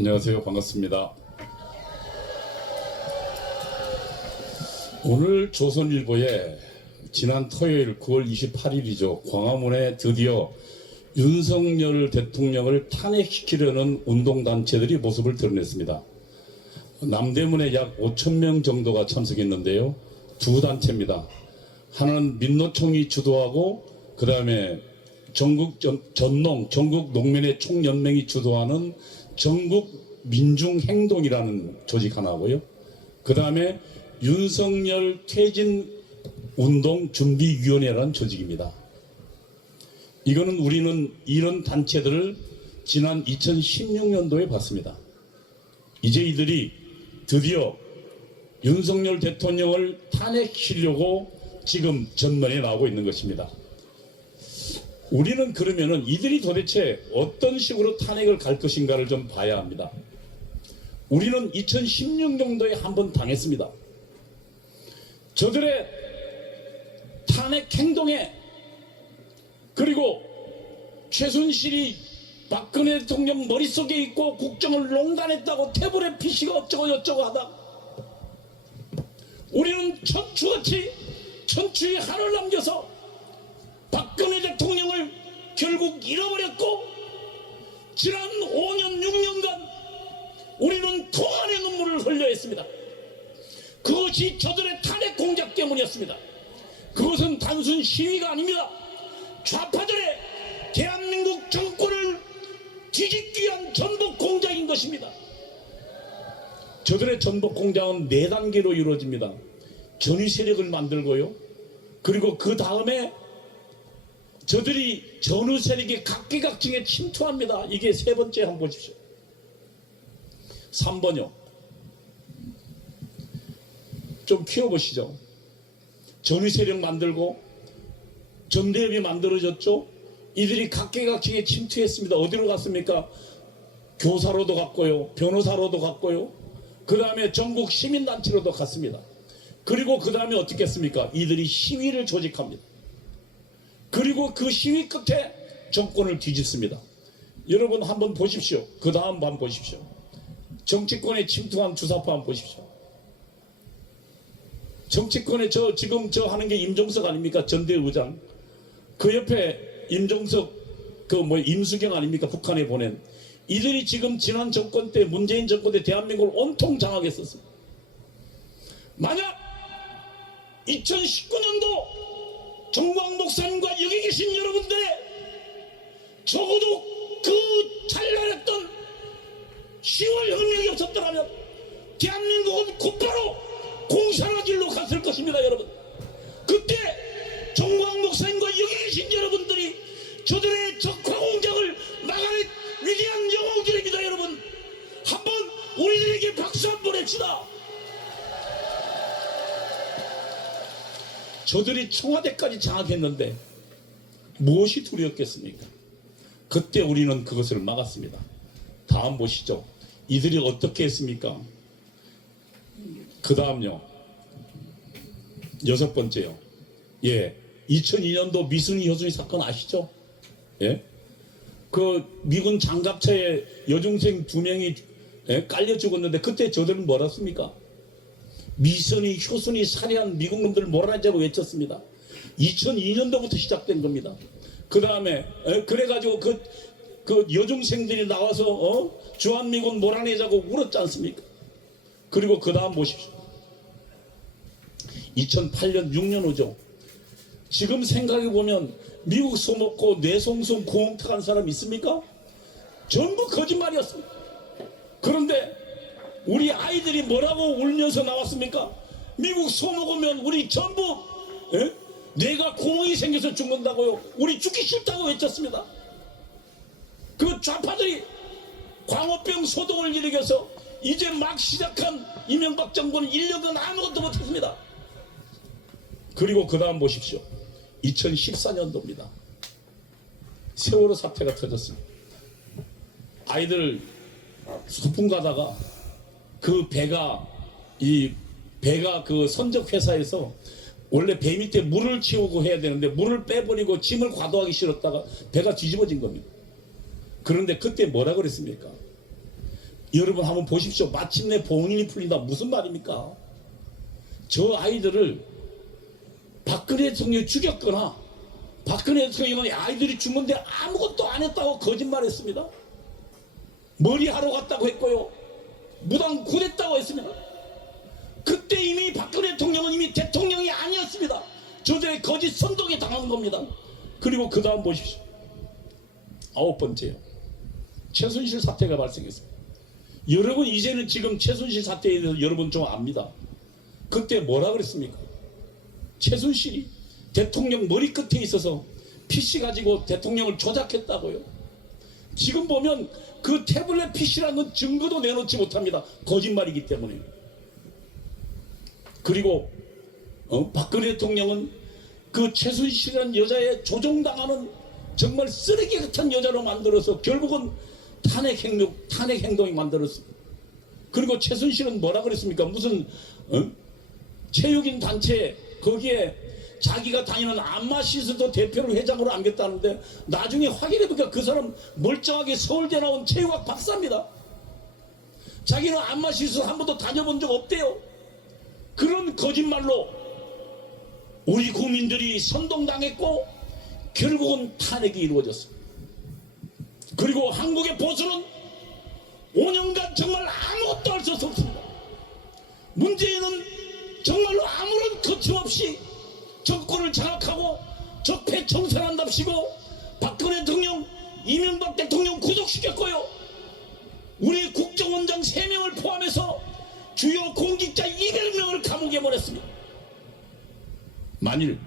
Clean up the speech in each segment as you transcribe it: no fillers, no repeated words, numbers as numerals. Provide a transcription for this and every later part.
안녕하세요. 반갑습니다. 오늘 조선일보에 지난 토요일 9월 28일이죠. 광화문에 드디어 윤석열 대통령을 탄핵시키려는 운동단체들이 모습을 드러냈습니다. 남대문에 약 5,000명 정도가 참석했는데요. 두 단체입니다. 하나는 민노총이 주도하고 그 다음에 전국 농민의 총연맹이 주도하는 전국 민중행동이라는 조직 하나고요. 그 다음에 윤석열 퇴진 운동 준비위원회라는 조직입니다. 우리는 이런 단체들을 지난 2016년도에 봤습니다. 이제 이들이 드디어 윤석열 대통령을 탄핵시키려고 지금 전면에 나오고 있는 것입니다. 우리는 그러면은 이들이 도대체 어떤 식으로 탄핵을 갈 것인가를 좀 봐야 합니다. 우리는 2016년도에 한번 당했습니다. 저들의 탄핵 행동에 그리고 최순실이 박근혜 대통령 머릿속에 있고 국정을 농단했다고 태블릿 PC가 어쩌고 저쩌고 하다 우리는 천추의 한을 남겨서 박근혜 대통령을 결국 잃어버렸고 지난 5년 6년간 우리는 통한의 눈물을 흘려 했습니다. 그것이 저들의 탄핵 공작 때문이었습니다. 그것은 단순 시위가 아닙니다. 좌파들의 대한민국 정권을 뒤집기 위한 전복 공작인 것입니다. 저들의 전복 공작은 4단계로 이루어집니다. 전위 세력을 만들고요. 그리고 그 다음에 저들이 전후 세력의 각기각층에 침투합니다. 이게 세 번째 한번 보십시오. 3번요. 좀 키워보시죠. 전후 세력 만들고 전대협이 만들어졌죠. 이들이 각계각층에 침투했습니다. 어디로 갔습니까? 교사로도 갔고요. 변호사로도 갔고요. 그 다음에 전국 시민단체로도 갔습니다. 그리고 그 다음에 어떻게 했습니까? 이들이 시위를 조직합니다. 그리고 그 시위 끝에 정권을 뒤집습니다. 여러분 한번 보십시오. 그 다음 번 보십시오. 정치권에 침투한 주사파 한번 보십시오. 정치권에 지금 하는 게 임종석 아닙니까? 전대의장. 그 옆에 임종석 임수경 아닙니까? 북한에 보낸. 이들이 지금 지난 정권 때 문재인 정권 때 대한민국을 온통 장악했었습니다. 만약 2019년도 정광 목사님과 여기 계신 여러분들 적어도 그 찬란했던 10월 혁명이 없었더라면 대한민국은 곧바로 공산화길로 갔을 것입니다. 여러분, 그때 정광 목사님과 여기 계신 여러분들이 저들의 적화 공작을 막아낸 위대한 영웅들입니다. 여러분, 한번 우리들에게 박수 한번 합시다. 저들이 청와대까지 장악했는데 무엇이 두려웠겠습니까? 그때 우리는 그것을 막았습니다. 다음 보시죠. 이들이 어떻게 했습니까? 그 다음요. 6번째요. 2002년도 미순이 효순이 사건 아시죠? 그 미군 장갑차에 여중생 2명이 깔려 죽었는데 그때 저들은 뭐라 했습니까? 미선이 효순이 살해한 미국 놈들 몰아내자고 외쳤습니다. 2002년도부터 시작된 겁니다. 그 다음에 그래가지고 그 여중생들이 나와서 주한미군 몰아내자고 울었지 않습니까? 그리고 그 다음 보십시오. 2008년 6년 후죠. 지금 생각해보면 미국 소먹고 뇌송송 고홍탁한 사람 있습니까? 전부 거짓말이었습니다. 그런데 우리 아이들이 뭐라고 울면서 나왔습니까? 미국 소먹으면 우리 전부 뇌가 구멍이 생겨서 죽는다고요. 우리 죽기 싫다고 외쳤습니다. 그 좌파들이 광우병 소동을 일으켜서 이제 막 시작한 이명박 정부는 1년간 아무것도 못했습니다. 그리고 그 다음 보십시오. 2014년도입니다. 세월호 사태가 터졌습니다. 아이들 소풍 가다가 그 배가 그 선적 회사에서 원래 배 밑에 물을 채우고 해야 되는데 물을 빼버리고 짐을 과도하게 실었다가 배가 뒤집어진 겁니다. 그런데 그때 뭐라 그랬습니까? 여러분 한번 보십시오. 마침내 봉인이 풀린다. 무슨 말입니까? 저 아이들을 박근혜 대통령이 죽였거나 박근혜 대통령은 아이들이 죽는데 아무것도 안 했다고 거짓말했습니다. 머리하러 갔다고 했고요. 무당 구됐다고 했습니다. 그때 이미 박근혜 대통령은 이미 대통령이 아니었습니다. 저들의 거짓 선동에 당한 겁니다. 그리고 그 다음 보십시오. 9번째요. 최순실 사태가 발생했습니다. 여러분 이제는 지금 최순실 사태에 대해서 여러분 좀 압니다. 그때 뭐라 그랬습니까? 최순실이 대통령 머리끝에 있어서 PC 가지고 대통령을 조작했다고요. 지금 보면 그 태블릿 PC라는 건 증거도 내놓지 못합니다. 거짓말이기 때문에. 그리고 박근혜 대통령은 그 최순실이라는 여자의 조종당하는 정말 쓰레기 같은 여자로 만들어서 결국은 탄핵 행동이 만들었습니다. 그리고 최순실은 뭐라 그랬습니까? 무슨 체육인 단체 거기에 자기가 다니는 안마시스도 대표를 회장으로 안겼다는데 나중에 확인해보니까 그 사람 멀쩡하게 서울대 나온 체육학 박사입니다. 자기는 안마시스 한 번도 다녀본 적 없대요. 그런 거짓말로 우리 국민들이 선동당했고 결국은 탄핵이 이루어졌습니다. 그리고 한국의 보수는 5년간 정말 아무것도 할 수 없습니다. 문재인은 정말로 아무런 거침없이 정권을 장악하고 적폐 청산한답시고 박근혜 대통령, 이명박 대통령 구속시켰고요. 우리 국정원장 3명을 포함해서 주요 공직자 200명을 감옥에 보냈습니다. 만일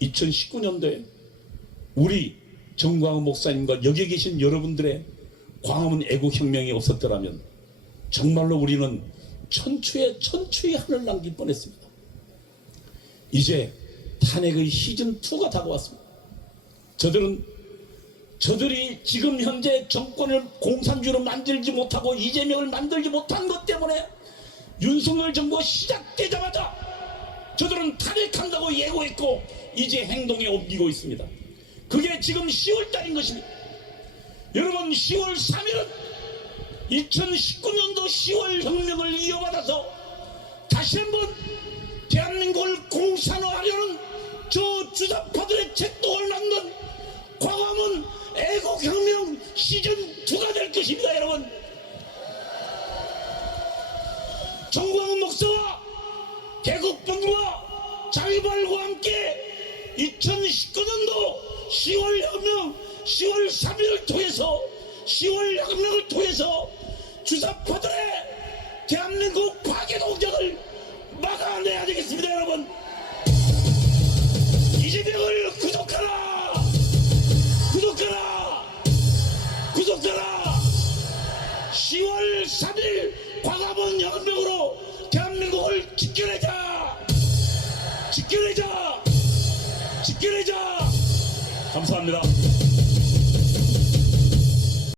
2019년도에 우리 정광훈 목사님과 여기 계신 여러분들의 광화문 애국혁명이 없었더라면 정말로 우리는 천추의 하늘 남길 뻔했습니다. 이제 탄핵의 시즌2가 다가왔습니다. 저들이 지금 현재 정권을 공산주의로 만들지 못하고 이재명을 만들지 못한 것 때문에 윤석열 정부가 시작되자마자 저들은 탄핵한다고 예고했고 이제 행동에 옮기고 있습니다. 그게 지금 10월달인 것입니다. 여러분 10월 3일은 2019년도 10월 혁명을 이어받아서 다시 한번 대한민국을 공산화하려는 저 주사파들의 책동을 낳는 광화문 애국혁명 시즌2가 될 것입니다. 여러분 정광훈 목사와 개국본부와 자유발과 함께 2019년도 10월 혁명 10월 3일을 통해서 10월 혁명을 통해서 주사파들의 대한민국 파괴 동작을 막아내야 되겠습니다. 여러분 이재명을 구속하라, 구속하라, 구속하라. 10월 3일 광화문 혁명으로 대한민국을 지켜내자, 지켜내자, 지켜내자. 감사합니다.